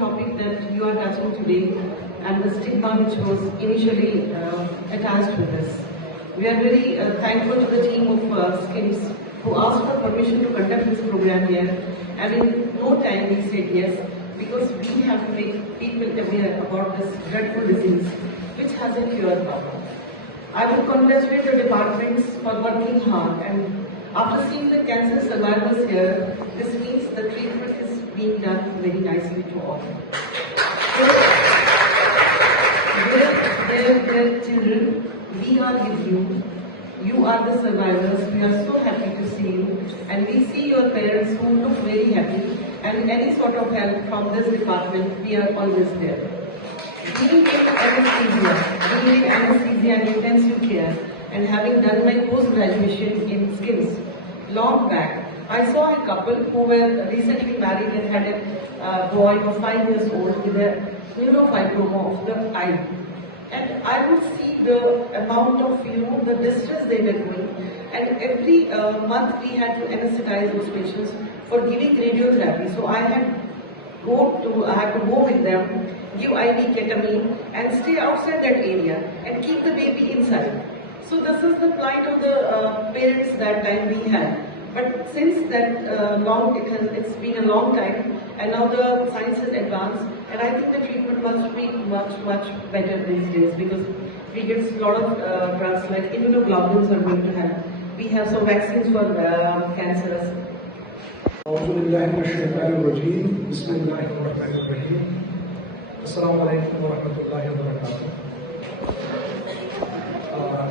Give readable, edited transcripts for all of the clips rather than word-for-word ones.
topic that you are touching today and the stigma which was initially attached with this. We are very thankful to the team of SKIMS who asked for permission to conduct this program here, and in no time we said yes, because we have to make people aware about this dreadful disease which has a cure problem. I would congratulate the departments for working hard, and after seeing the cancer survivors here, this means the treatment is being done very nicely to all. Dear children, we are with you. You are the survivors. We are so happy to see you, and we see your parents who look very happy, and any sort of help from this department, we are always there. Being in anesthesia and intensive care, and having done my post-graduation in SKIMS long back, I saw a couple who were recently married and had a boy of 5 years old with a neurofibroma of the eye. And I would see the amount of, the distress they were going. And every month we had to anesthetize those patients for giving radiotherapy. So I had to go with them, give IV ketamine, and stay outside that area and keep the baby inside. So this is the plight of the parents that time we had. But since that it's been a long time, and now the science has advanced, and I think the treatment must be much better these days, because we get a lot of drugs like immunoglobulins are going to help. We have some vaccines for cancers.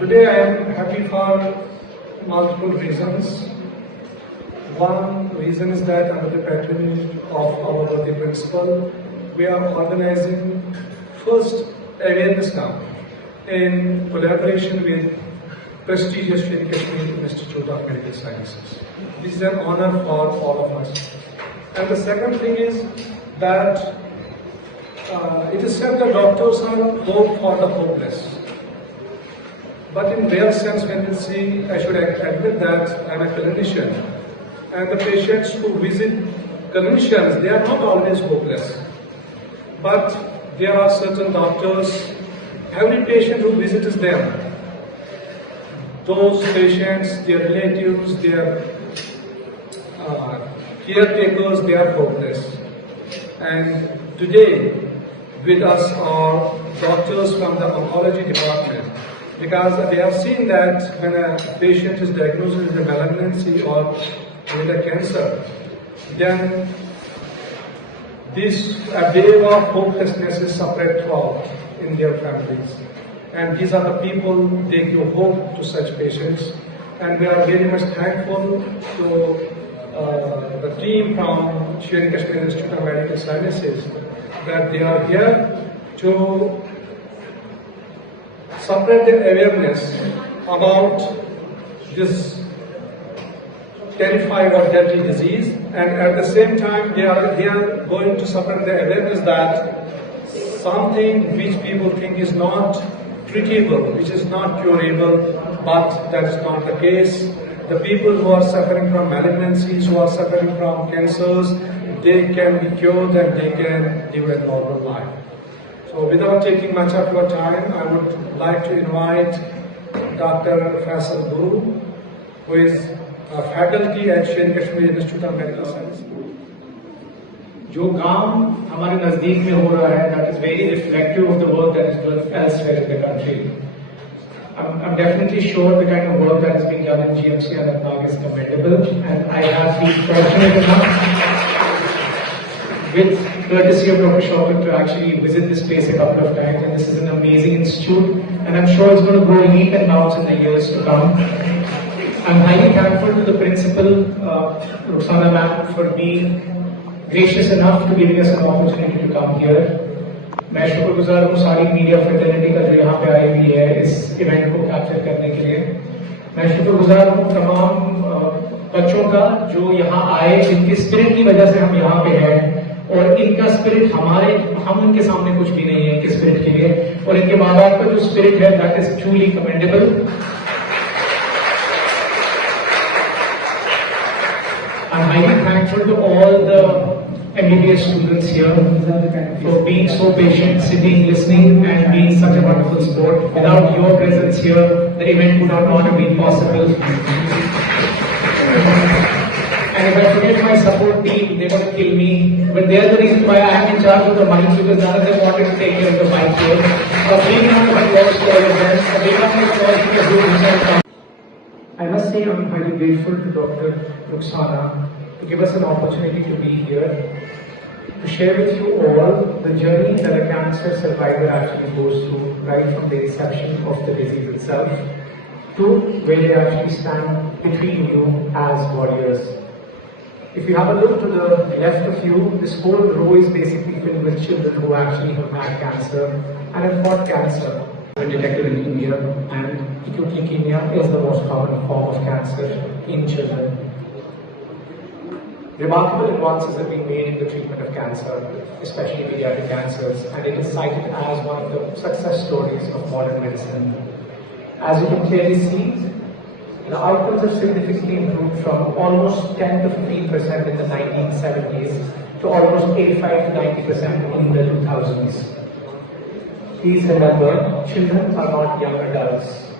Today I am happy for multiple reasons. One reason is that under the patronage of our worthy principal, we are organizing first awareness camp in collaboration with prestigious Kashmir Institute of Medical Sciences. This is an honor for all of us. And the second thing is that it is said that doctors are hope for the hopeless. But in real sense, when we see, I should admit that I am a clinician, and the patients who visit clinicians, they are not always hopeless. But there are certain doctors, every patient who visits them, those patients, their relatives, their caretakers, they are hopeless. And today, with us are doctors from the oncology department, because they have seen that when a patient is diagnosed with a malignancy or with a cancer, then this wave of hopelessness is spread throughout in their families. And these are the people, they give hope to such patients. And we are very much thankful to the team from Kashmir Institute of Medical Sciences that they are here to spread the awareness about this terrifying or deadly disease, and at the same time they are going to spread the awareness that something which people think is not treatable, which is not curable, but that is not the case. The people who are suffering from malignancies, who are suffering from cancers, they can be cured and they can live a normal life. So without taking much of your time, I would like to invite Dr. Faisal Guru, who is a faculty at Kashmir Institute of Medical Sciences. जो काम हमारे नजदीक में हो रहा है, that is very reflective of the work that is done elsewhere in the country. I'm definitely sure the kind of work that is being done in GMC Anantnag is commendable, and I have been fortunate enough, with courtesy of Dr. Shaukat, to actually visit this place a couple of times, and this is an amazing institute, and I'm sure it's going to grow leap and bounds in the years to come. I'm highly thankful to the principal, Rukhsana ma'am, for being gracious enough to giving us an opportunity to come here. मैं शुक्रगुजार हूँ सारी media fraternity का जो यहाँ पे आई हुई है इस इवेंट को कैप्चर करने के लिए. मैं शुक्रगुजार हूँ तमाम बच्चों का जो यहाँ आए, जिनकी स्पिरिट की वजह से हम यहाँ पे हैं, और इनका स्पिरिट हम उनके सामने कुछ भी नहीं है इनके स्पिरिट के लिए, और इनके माँ बाप का जो स्पिरिट है that is truly commendable. I'm highly thankful to all the MBBS students here for being so patient, sitting, listening, and being such a wonderful sport. Without your presence here, the event would not have been possible. And if I forget my support team, they're going to kill me. But they're the reason why I am in charge of the mics, because none of them wanted to take care of the mic here. A big round of applause for all of them. A big round of applause for the group which have come. I must say I'm very grateful to Dr. Rukhsana to give us an opportunity to be here, to share with you all the journey that a cancer survivor actually goes through, right from the inception of the disease itself to where they actually stand between you as warriors. If you have a look to the left of you, this whole row is basically filled with children who actually have had cancer and have fought cancer. Detected in India, and acute leukemia is the most common form of cancer in children. Remarkable advances have been made in the treatment of cancer, especially pediatric cancers, and it is cited as one of the success stories of modern medicine. As you can clearly see, the outcomes have significantly improved from almost 10 to 15% in the 1970s to almost 85 to 90% in the 2000s. Please remember, children are not young adults.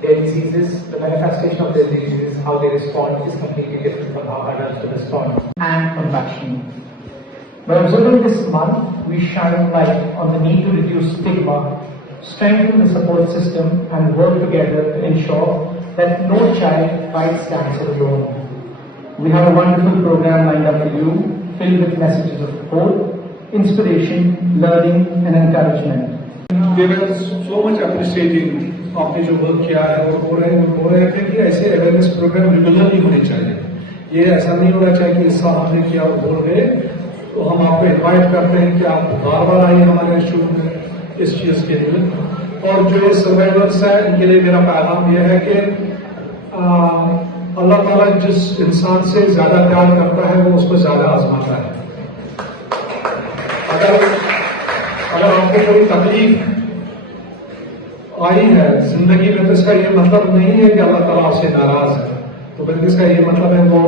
Their diseases, the manifestation of their diseases, how they respond is completely different from how adults will respond. And compassion. By observing this month, we shine light on the need to reduce stigma, strengthen the support system, and work together to ensure that no child fights cancer alone. We have a wonderful program lined up for you, filled with messages of hope, inspiration, learning, and encouragement. They were so much appreciating आपने जो work किया है और बोल रहे थे कि ऐसे अवेयरनेस प्रोग्राम रेगुलरली होने चाहिए. ये ऐसा नहीं होना चाहिए कि इस साल हमने किया और बोल गए. तो हम आपको इनवाइट करते हैं कि आप बार-बार आइए हमारे इंस्टीट्यूट में इस चीज के लिए. और जो ये सर्वाइवर्स है इनके लिए मेरा पैगाम यह है कि अल्लाह ताला जिस इंसान से ज्यादा प्यार करता है वो उसको ज्यादा आजमाता है. अगर आपको कोई तकलीफ आई है जिंदगी में तो इसका ये मतलब नहीं है कि अल्लाह ताला आपसे नाराज है, तो बल्कि इसका ये मतलब है वो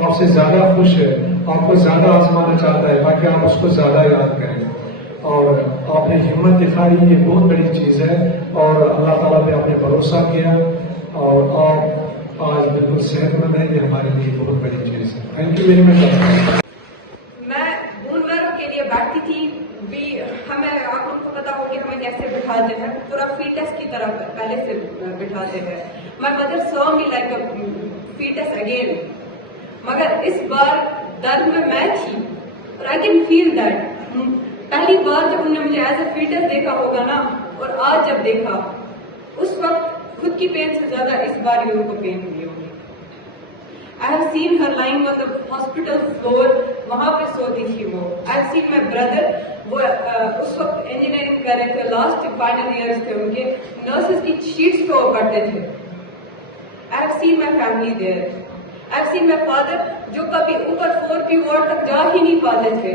आपसे ज्यादा खुश है, आपको ज्यादा आजमाना चाहता है ताकि आप उसको ज्यादा याद करें. और आपने हिम्मत दिखाई, ये बहुत बड़ी चीज है. और अल्लाह ताला पे आपने भरोसा किया और आप आज बिल्कुल सेहतमंद है, ये हमारे लिए बहुत बड़ी चीज है. Thank you very much. मैं बोनमैरो के लिए बैठती थी भी. हमें आप लोगों को पता हो कि हमें कैसे बिठाते हैं, पूरा फीटस की तरह पहले से बिठाते हैं. My mother saw me like a foetus again. मगर इस बार दर्द में मैं थी और आई कैन फील दैट. पहली बार जब उन्होंने मुझे एज अ फीटस देखा होगा ना, और आज जब देखा, उस वक्त खुद की पेन से ज्यादा इस बार ही उनको पेन हुई होगी. I have seen her lying on the hospital floor, वहाँ पे सोती थी वो. I have seen my brother, वो उस वक्त इंजीनियरिंग कर रहे थे, लास्ट फाइनल ईयर्स थे उनके, नर्सेस की शीट्स पे वो पढ़ते थे. I have seen my family there. I have seen my father, जो कभी ऊपर 4P वार्ड तक जा ही नहीं पाते थे,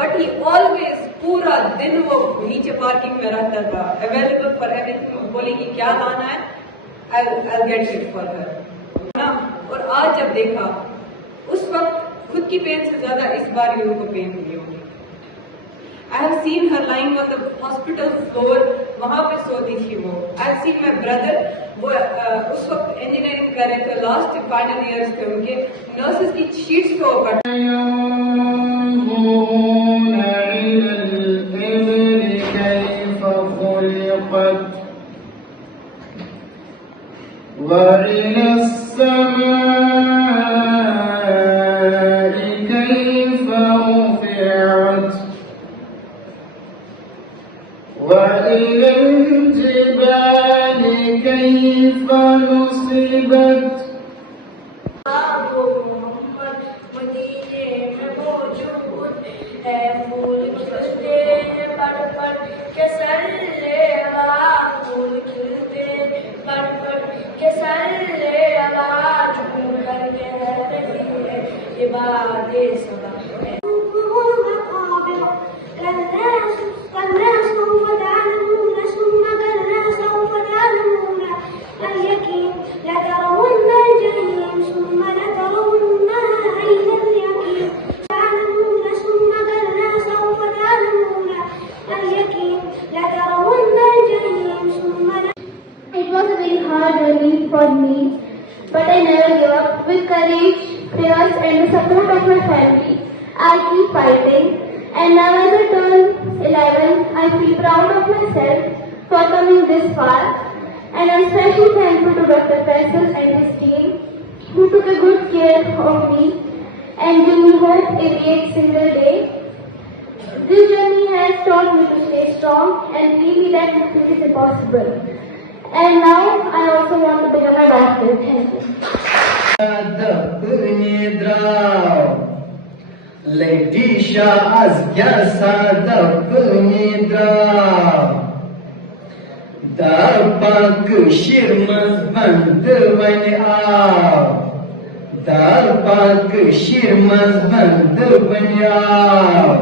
but he always पूरा दिन वो नीचे पार्किंग में रहता था, available for everything. बोलेगी क्या लाना है, I'll get it for her. ना. और आज जब देखा, उस वक्त खुद की पेन से ज्यादा इस बार ही उनको पेन हुई होगी. I have seen her lying on the hospital floor, वहाँ पे सोती थी वो. I have seen my brother, वो उस वक्त इंजीनियरिंग कर रहे थे, लास्ट फाइनल ईयर्स थे उनके, नर्सेस की शीट्स पे वो पढ़ते وإلى السماء كيف رفعت وإلى الجبال كيف نصبت. ثم لترونها عين اليقين. looking for needs, but I never give up. With courage, prayers and the support of my family, I keep fighting. And now as I turn 11, I feel proud of myself for coming this far. And I'm especially thankful to Dr. Faisal and his team who took a good care of me and give me hope every single day. This journey has taught me to stay strong and believe that nothing is impossible. And now I also want to become a doctor. Thank you. Letitia azgyasa dapnidra Darpak şirmaz bandırvani av Darpak şirmaz bandırvani av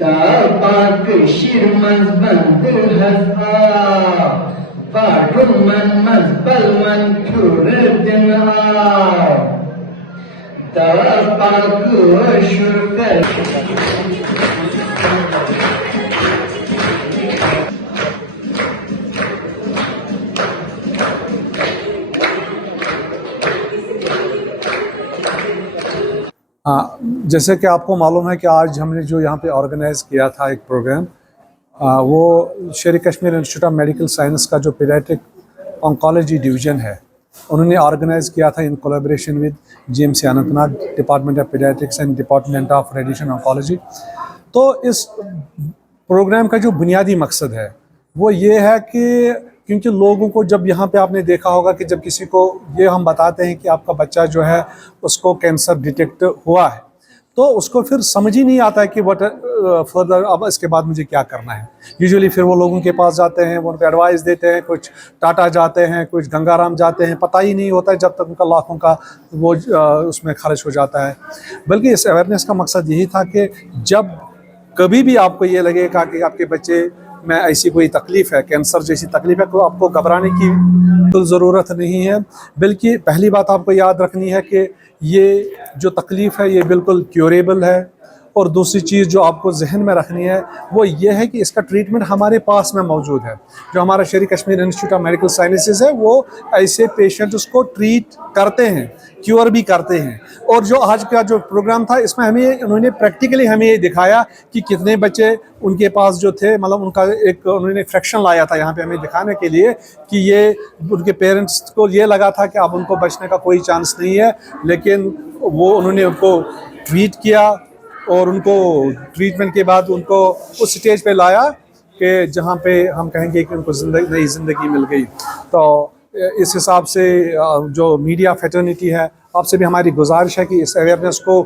Darpak şirmaz bandırhaz av Varumman mazbalman kürdin av Darpak şürfer जैसे कि आपको मालूम है कि आज हमने जो यहाँ पे ऑर्गेनाइज किया था एक प्रोग्राम, वो शेर Kashmir institute of medical science का जो पीडियाट्रिक ऑन्कोलॉजी डिवीज़न है, उन्होंने ऑर्गेनाइज किया था in collaboration with GMC Anantnag, department of paediatrics and department of radiation oncology. तो इस प्रोग्राम का जो बुनियादी मकसद है वो ये है कि क्योंकि लोगों को जब यहाँ पे आपने देखा होगा कि जब किसी को ये हम बताते हैं कि आपका बच्चा जो है उसको कैंसर डिटेक्ट हुआ है, तो उसको फिर समझ ही नहीं आता है कि व्हाट फर्दर, अब इसके बाद मुझे क्या करना है। यूजुअली फिर वो लोगों के पास जाते हैं, वो उनको एडवाइस देते हैं, कुछ टाटा जाते हैं, कुछ गंगाराम जाते हैं, पता ही नहीं होता है जब तक उनका लाखों का वो उसमें खर्च हो जाता है। बल्कि इस अवेयरनेस का मकसद यही था कि जब कभी भी आपको ये लगेगा कि आपके बच्चे में ऐसी कोई तकलीफ़ है, कैंसर जैसी तकलीफ़ है, तो आपको घबराने की तो ज़रूरत नहीं है। बल्कि पहली बात आपको याद रखनी है कि ये जो तकलीफ़ है ये बिल्कुल क्योरेबल है। और दूसरी चीज़ जो आपको जहन में रखनी है वो ये है कि इसका ट्रीटमेंट हमारे पास में मौजूद है। जो हमारा शेर Kashmir institute of medical sciences है वो ऐसे पेशेंट्स को ट्रीट करते हैं, क्योर भी करते हैं। और जो आज का जो प्रोग्राम था इसमें हमें उन्होंने प्रैक्टिकली हमें ये दिखाया कि कितने बच्चे उनके पास जो थे, मतलब उनका एक उन्होंने फ्रैक्शन लाया था यहाँ पे हमें दिखाने के लिए कि ये उनके पेरेंट्स को ये लगा था कि अब उनको बचने का कोई चांस नहीं है, लेकिन वो उन्होंने उनको ट्रीट किया और उनको ट्रीटमेंट के बाद उनको उस स्टेज पे लाया कि जहाँ पे हम कहेंगे कि उनको नई ज़िंदगी मिल गई। तो इस हिसाब से जो मीडिया फ्रेटर्निटी है, आपसे भी हमारी गुजारिश है कि इस अवेयरनेस को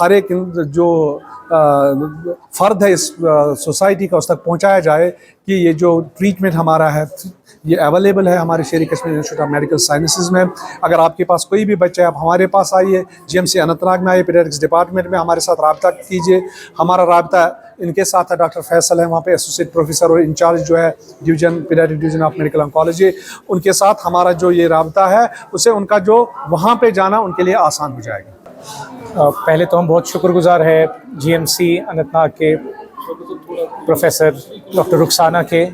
हर एक जो फ़र्द है इस सोसाइटी का उस तक पहुँचाया जाए कि ये जो ट्रीटमेंट हमारा है ये अवेलेबल है हमारे शेर Kashmir institute of medical sciences में। अगर आपके पास कोई भी बच्चा है, आप हमारे पास आइए, GMC अनंतनाग में आइए, पीडियाट्रिक्स डिपार्टमेंट में हमारे साथ रब्ता कीजिए। हमारा रब्ता इनके साथ है, डॉक्टर फैसल है वहाँ पे एसोसिएट प्रोफेसर और इंचार्ज जो है division paediatric division of medical oncology, उनके साथ हमारा जो ये रब्ता है उससे उनका जो वहाँ पे जाना उनके लिए आसान हो जाएगा। पहले तो हम बहुत शुक्रगुजार है GMC अनंतनाग के प्रोफेसर डॉक्टर रुखसाना के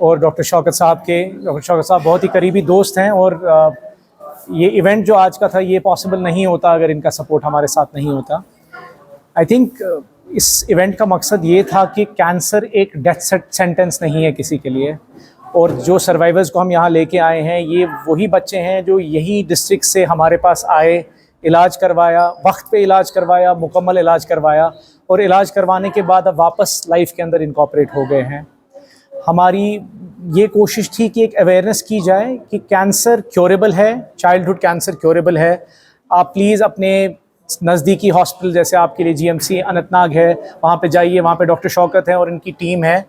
और डॉक्टर शौकत साहब के। डॉक्टर शौकत साहब बहुत ही करीबी दोस्त हैं और ये इवेंट जो आज का था ये पॉसिबल नहीं होता अगर इनका सपोर्ट हमारे साथ नहीं होता। आई थिंक इस इवेंट का मकसद ये था कि कैंसर एक डेथ सेंटेंस नहीं है किसी के लिए, और जो सर्वाइवर्स को हम यहाँ लेके आए हैं ये वही बच्चे हैं जो यही डिस्ट्रिक्ट से हमारे पास आए, इलाज करवाया, वक्त पे इलाज करवाया, मुकम्मल इलाज करवाया और इलाज करवाने के बाद अब वापस लाइफ के अंदर इनकॉर्पोरेट हो गए हैं। हमारी ये कोशिश थी कि एक अवेयरनेस की जाए कि कैंसर क्योरेबल है, चाइल्डहुड कैंसर क्योरेबल है। आप प्लीज़ अपने नज़दीकी हॉस्पिटल, जैसे आपके लिए GMC अनंतनाग है, वहाँ पे जाइए, वहाँ पे डॉक्टर शौकत है और इनकी टीम है,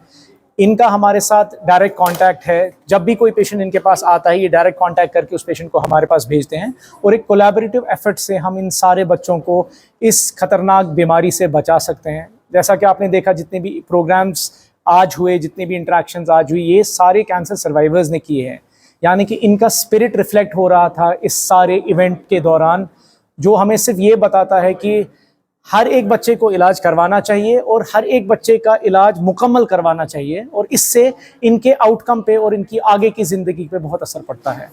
इनका हमारे साथ डायरेक्ट कांटेक्ट है। जब भी कोई पेशेंट इनके पास आता है ये डायरेक्ट कांटेक्ट करके उस पेशेंट को हमारे पास भेजते हैं और एक कोलैबोरेटिव एफर्ट से हम इन सारे बच्चों को इस खतरनाक बीमारी से बचा सकते हैं। जैसा कि आपने देखा जितने भी प्रोग्राम्स आज हुए, जितनी भी इंटरेक्शंस आज हुई, ये सारे कैंसर सर्वाइवर्स ने किए हैं, यानी कि इनका स्पिरिट रिफ्लेक्ट हो रहा था इस सारे इवेंट के दौरान, जो हमें सिर्फ ये बताता है कि हर एक बच्चे को इलाज करवाना चाहिए और हर एक बच्चे का इलाज मुकम्मल करवाना चाहिए, और इससे इनके आउटकम पे और इनकी आगे की ज़िंदगी पे बहुत असर पड़ता है।